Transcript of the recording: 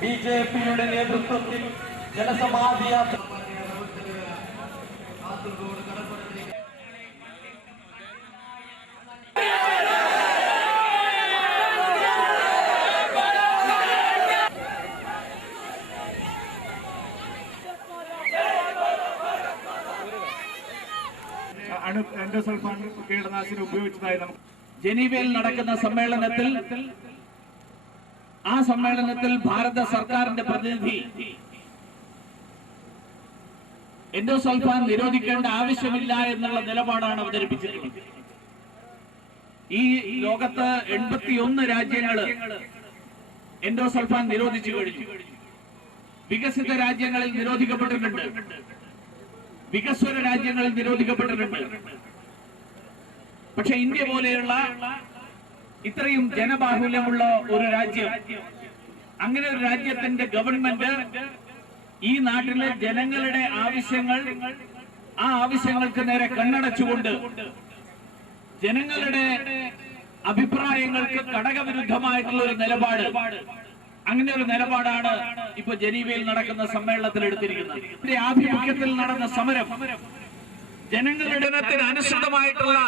ബിജെപിയുടെ നേതൃത്വത്തിൽ ജനസമാധി യാത്ര എൻഡോസൾഫാൻ കീടനാശിനി ഉപയോഗിച്ചതായി നമുക്ക് ജനീവയിൽ നടക്കുന്ന സമ്മേളനത്തിൽ ഭാരത സർക്കാരിന്റെ പ്രതിനിധി എൻഡോസൾഫാൻ നിരോധിക്കേണ്ട ആവശ്യമില്ല എന്നുള്ള നിലപാടാണ് അവതരിപ്പിച്ചിട്ടുള്ളത്. ഈ ലോകത്ത് 81 രാജ്യങ്ങൾ എൻഡോസൾഫാൻ നിരോധിച്ചു കഴിഞ്ഞു. വികസിത രാജ്യങ്ങളിൽ നിരോധിക്കപ്പെട്ടിട്ടുണ്ട്, വികസ്വര രാജ്യങ്ങളിൽ നിരോധിക്കപ്പെട്ടിട്ടുണ്ട്. പക്ഷെ ഇന്ത്യ പോലെയുള്ള ഇത്രയും ജനബാഹുല്യമുള്ള ഒരു രാജ്യം, അങ്ങനെ ഒരു രാജ്യത്തിന്റെ ഗവൺമെന്റ് ഈ നാട്ടിലെ ജനങ്ങളുടെ ആവശ്യങ്ങൾക്ക് നേരെ കണ്ണടച്ചുകൊണ്ട് ജനങ്ങളുടെ അഭിപ്രായങ്ങൾക്ക് ഘടകവിരുദ്ധമായിട്ടുള്ള ഒരു നിലപാട്, അങ്ങനെ ഒരു നിലപാടാണ് ഇപ്പൊ ജനീവയിൽ നടക്കുന്ന സമ്മേളനത്തിൽ എടുത്തിരിക്കുന്നത്. ഇതിന്റെ ആഭിമുഖ്യത്തിൽ നടന്ന സമരം ജനങ്ങളുടെ അനുസൃതമായിട്ടുള്ള